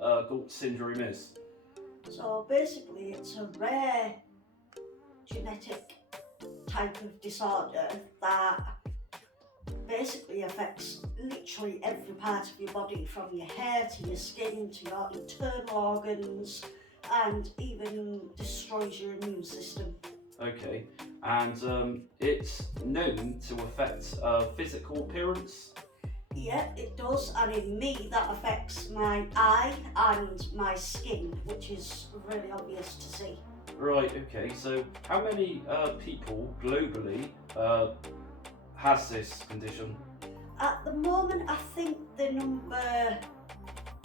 what Goltz syndrome is? So basically it's a rare genetic type of disorder that basically affects literally every part of your body, from your hair to your skin to your internal organs, and even destroys your immune system. Okay, and it's known to affect physical appearance? Yeah, it does, and in me that affects my eye and my skin, which is really obvious to see. Right, okay, so how many people globally has this condition? At the moment, I think the number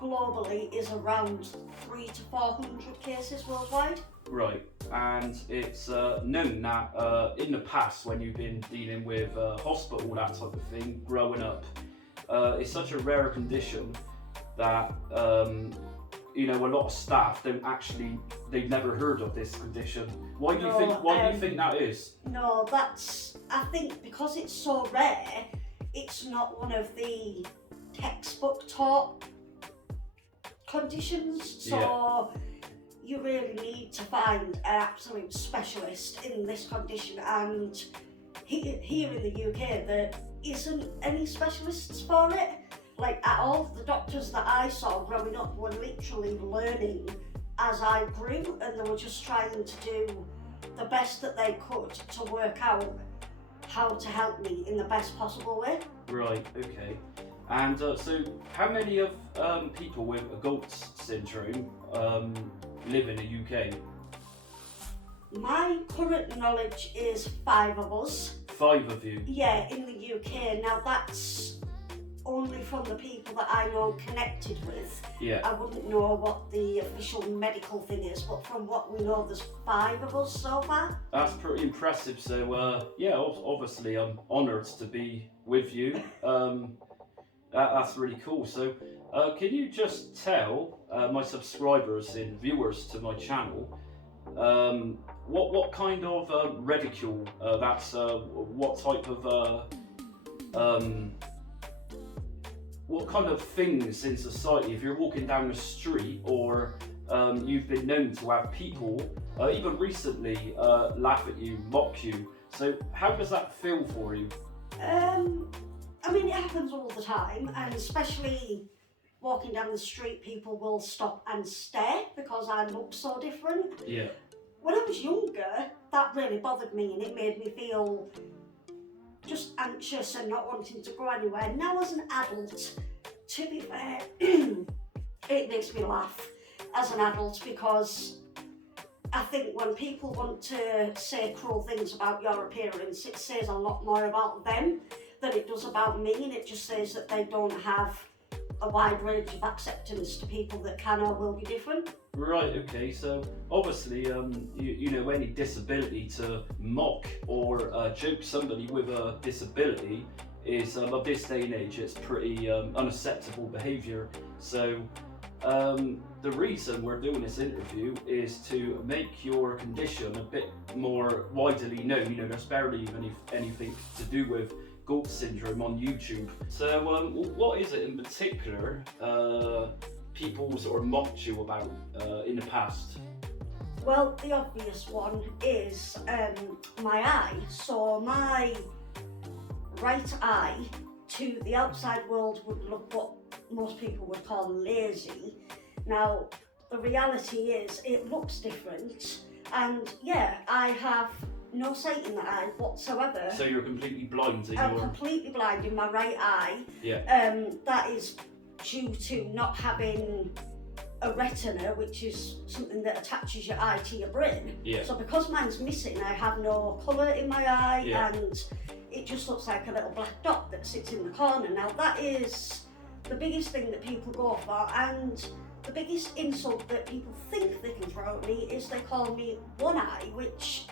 globally is around 300 to 400 cases worldwide. Right, and it's known that in the past, when you've been dealing with hospital, that type of thing, growing up, it's such a rare condition that you know, a lot of staff don't actually, they've never heard of this condition. Why do you think that is? No, I think because it's so rare, it's not one of the textbook taught conditions. So you really need to find an absolute specialist in this condition, and here in the UK there isn't any specialists for it, like at all. The doctors that I saw growing up were literally learning as I grew, and they were just trying to do the best that they could to work out how to help me in the best possible way. Right, okay. And so how many of people with Goltz syndrome live in the UK? My current knowledge is 5 of us. 5 of you? Yeah, in the UK. Now that's only from the people that I know connected with. Yeah. I wouldn't know what the official medical thing is, but from what we know, there's 5 of us so far. That's pretty impressive. So yeah, obviously I'm honoured to be with you. That's really cool. So can you just tell my subscribers and viewers to my channel what kind of ridicule what type of what kind of things in society, if you're walking down the street, or you've been known to have people even recently laugh at you, mock you, so how does that feel for you? I mean, it happens all the time, and especially walking down the street, people will stop and stare because I look so different. Yeah. When I was younger, that really bothered me, and it made me feel just anxious and not wanting to go anywhere. Now as an adult, to be fair, it makes me laugh as an adult, because I think when people want to say cruel things about your appearance, it says a lot more about them than it does about me, and it just says that they don't have a wide range of acceptance to people that can or will be different. Right, okay, so obviously you know, any disability, to mock or joke somebody with a disability is of this day and age, it's pretty unacceptable behaviour. So the reason we're doing this interview is to make your condition a bit more widely known. You know, there's barely even anything to do with Goltz syndrome on YouTube. So what is it in particular people sort of mocked you about in the past? Well, the obvious one is my eye. So my right eye to the outside world would look what most people would call lazy. Now, the reality is it looks different, and yeah, I have no sight in that eye whatsoever. So you're completely blind in I'm completely blind in my right eye. Yeah. That is due to not having a retina, which is something that attaches your eye to your brain. Yeah. So because mine's missing, I have no colour in my eye, yeah. and it just looks like a little black dot that sits in the corner. Now that is the biggest thing that people go for, and the biggest insult that people think they can throw at me is they call me one eye, which...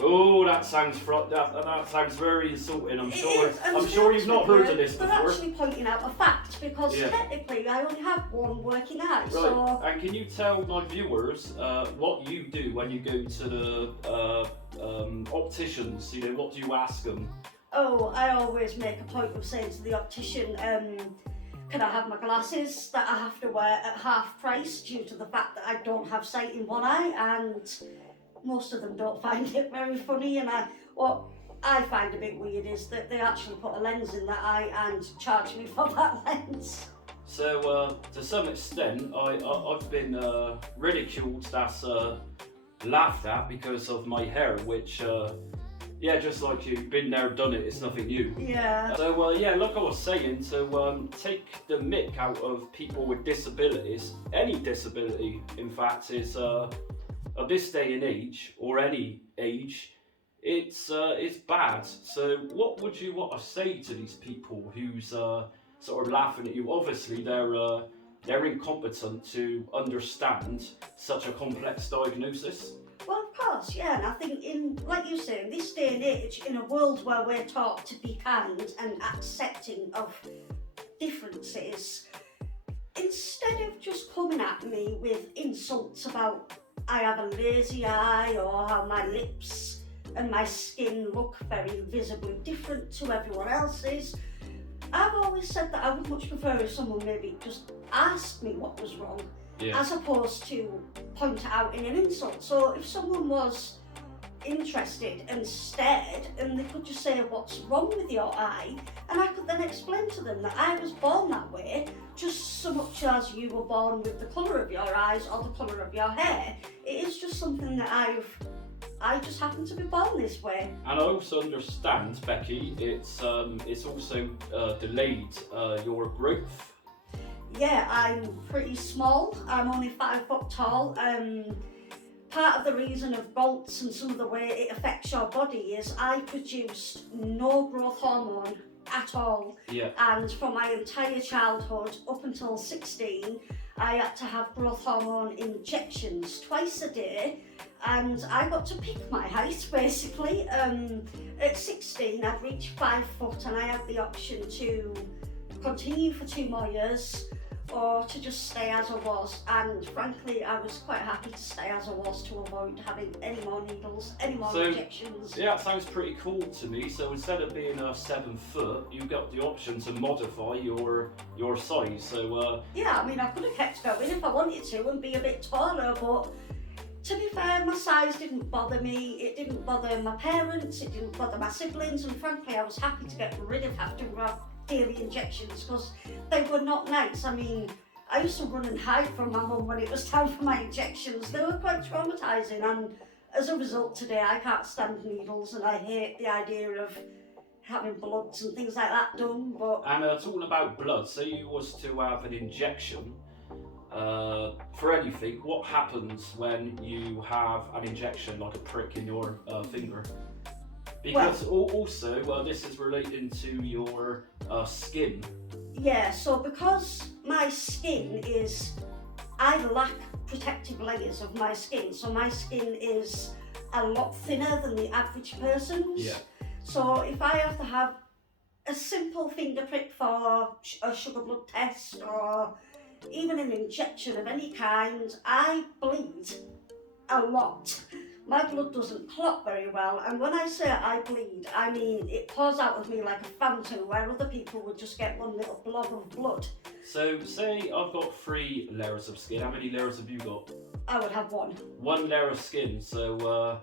Oh, that sounds that sounds very insulting. I'm sure you've not heard of this before. They're actually pointing out a fact, because yeah. technically I only have one working eye. Right. So. And can you tell my viewers what you do when you go to the opticians? You know, what do you ask them? Oh, I always make a point of saying to the optician, Can I have my glasses that I have to wear at half price due to the fact that I don't have sight in one eye, and most of them don't find it very funny. And what I find a bit weird is that they actually put a lens in that eye and charge me for that lens. So to some extent, I've been ridiculed, that's laughed at because of my hair, which yeah, just like you, been there, done it, it's nothing new. Yeah. So yeah, like I was saying, to take the mick out of people with disabilities, any disability in fact, is of this day and age, or any age, it's bad. So what would you want to say to these people who's sort of laughing at you? Obviously they're incompetent to understand such a complex diagnosis. Well, of course, yeah, and I think like you say, in this day and age, in a world where we're taught to be kind and accepting of differences, instead of just coming at me with insults about I have a lazy eye or how my lips and my skin look very visibly different to everyone else's, I've always said that I would much prefer if someone maybe just asked me what was wrong, as opposed to point it out in an insult. So if someone was interested and stared, and they could just say what's wrong with your eye, and I could then explain to them that I was born that way, just so much as you were born with the colour of your eyes or the colour of your hair. It is just something that I just happen to be born this way. And I also understand, Becky, it's also delayed your growth. Yeah, I'm pretty small. I'm only 5 foot tall. Part of the reason of Goltz and some of the way it affects your body is I produced no growth hormone at all. Yeah. And for my entire childhood, up until 16, I had to have growth hormone injections twice a day, and I got to pick my height basically. At 16, I'd reached 5 foot, and I had the option to continue for 2 more years or to just stay as I was, and frankly I was quite happy to stay as I was to avoid having any more needles, any more injections. Yeah, it sounds pretty cool to me. So instead of being 7 foot, you got the option to modify your size. So yeah, I mean, I could have kept going if I wanted to and be a bit taller, but to be fair, my size didn't bother me, it didn't bother my parents, it didn't bother my siblings, and frankly I was happy to get rid of having to have daily injections because they were not nice. I mean, I used to run and hide from my mum when it was time for my injections. They were quite traumatising, and as a result today I can't stand needles and I hate the idea of having bloods and things like that done. But talking about blood, say you was to have an injection for anything, what happens when you have an injection, like a prick in your finger? Because also, this is relating to your skin. Yeah, so because my skin is, I lack protective layers of my skin, so my skin is a lot thinner than the average person's. Yeah. So if I have to have a simple finger prick for a sugar blood test or even an injection of any kind, I bleed a lot. My blood doesn't clot very well, and when I say I bleed, I mean it pours out of me like a fountain, where other people would just get one little blob of blood. So say I've got 3 layers of skin, how many layers have you got? I would have 1. 1 layer of skin, so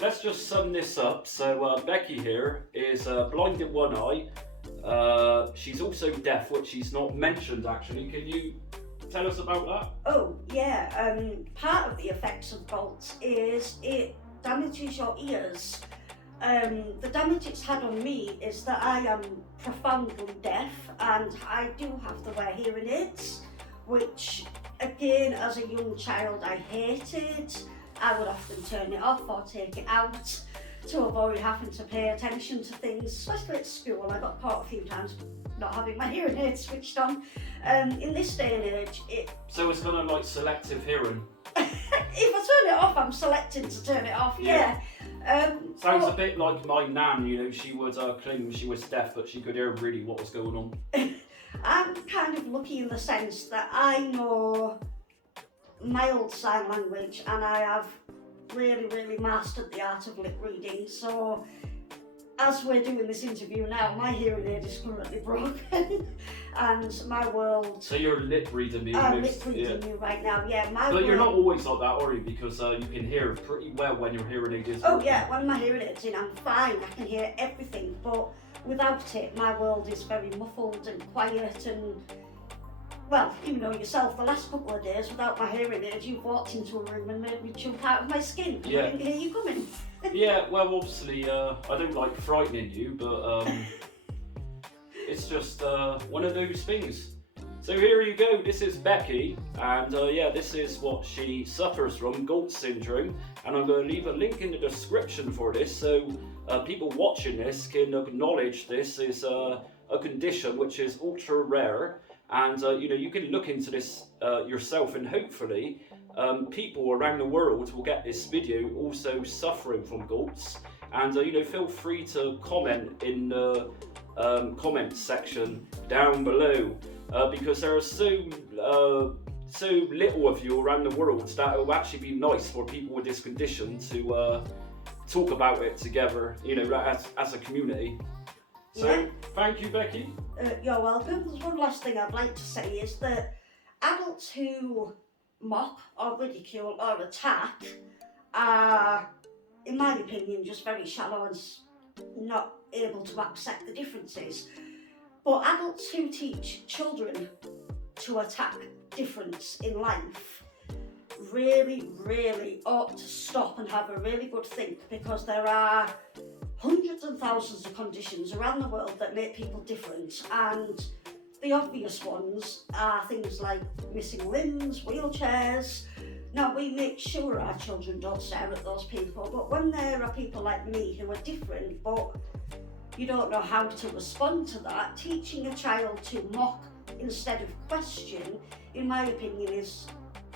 let's just sum this up. So Becky here is blind in one eye, she's also deaf, which she's not mentioned actually. Can you tell us about that? Oh yeah, part of the effects of Goltz is it damages your ears. The damage it's had on me is that I am profoundly deaf and I do have to wear hearing aids, which again as a young child I hated. I would often turn it off or take it out to avoid having to pay attention to things, especially at school. I got caught a few times not having my hearing aids switched on. In this day and age, So it's kind of like selective hearing. if I turn it off, I'm selecting to turn it off, yeah. Sounds a bit like my nan, you know, she would claim she was deaf, but she could hear really what was going on. I'm kind of lucky in the sense that I know mild sign language and I have really mastered the art of lip reading, so as we're doing this interview now, my hearing aid is currently broken, and my world. So you're lip reading me. I'm lip reading you right now. Yeah, my. But you're not always like that, are you? Because you can hear pretty well when your hearing aid is. Oh yeah, when my hearing aid's in, I'm fine. I can hear everything, but without it, my world is very muffled and quiet and. Well, you know yourself, the last couple of days without my hearing aid, you've walked into a room and made me jump out of my skin. Yeah. I didn't hear you coming. Yeah, well, obviously, I don't like frightening you, but it's just one of those things. So here you go, this is Becky, and yeah, this is what she suffers from, Goltz syndrome, and I'm going to leave a link in the description for this, so people watching this can acknowledge this is a condition which is ultra rare. And you know, you can look into this yourself, and hopefully people around the world will get this video also suffering from Goltz. And you know, feel free to comment in the comment section down below, because there are so little of you around the world that it will actually be nice for people with this condition to talk about it together, you know, as a community. So, yeah. Thank you, Becky. You're welcome. There's one last thing I'd like to say is that adults who mock or ridicule or attack are, in my opinion, just very shallow and not able to accept the differences. But adults who teach children to attack difference in life really, really ought to stop and have a really good think, because there are hundreds and thousands of conditions around the world that make people different, and the obvious ones are things like missing limbs, wheelchairs. Now, we make sure our children don't stare at those people, but when there are people like me who are different but you don't know how to respond to that, teaching a child to mock instead of question, in my opinion, is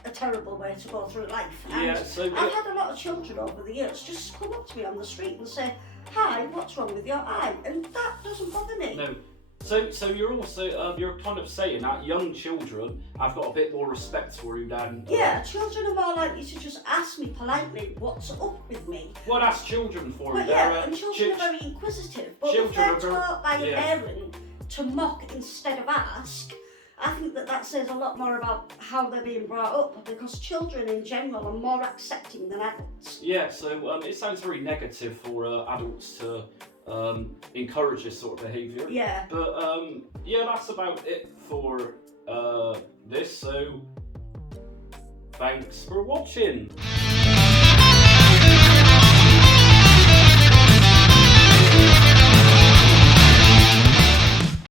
a terrible way to go through life. And yeah, so I've had a lot of children over the years just come up to me on the street and say, "Hi, what's wrong with your eye?" And that doesn't bother me. No. So you're also you're kind of saying that young children have got a bit more respect for you than yeah, children are more likely to just ask me politely what's up with me. Well, that's children for you. But yeah, and children are very inquisitive. But if they're taught by a parent to mock instead of ask, I think that says a lot more about how they're being brought up, because children in general are more accepting than adults. Yeah, so it sounds very negative for adults to encourage this sort of behaviour. Yeah. But yeah, that's about it for this, so thanks for watching.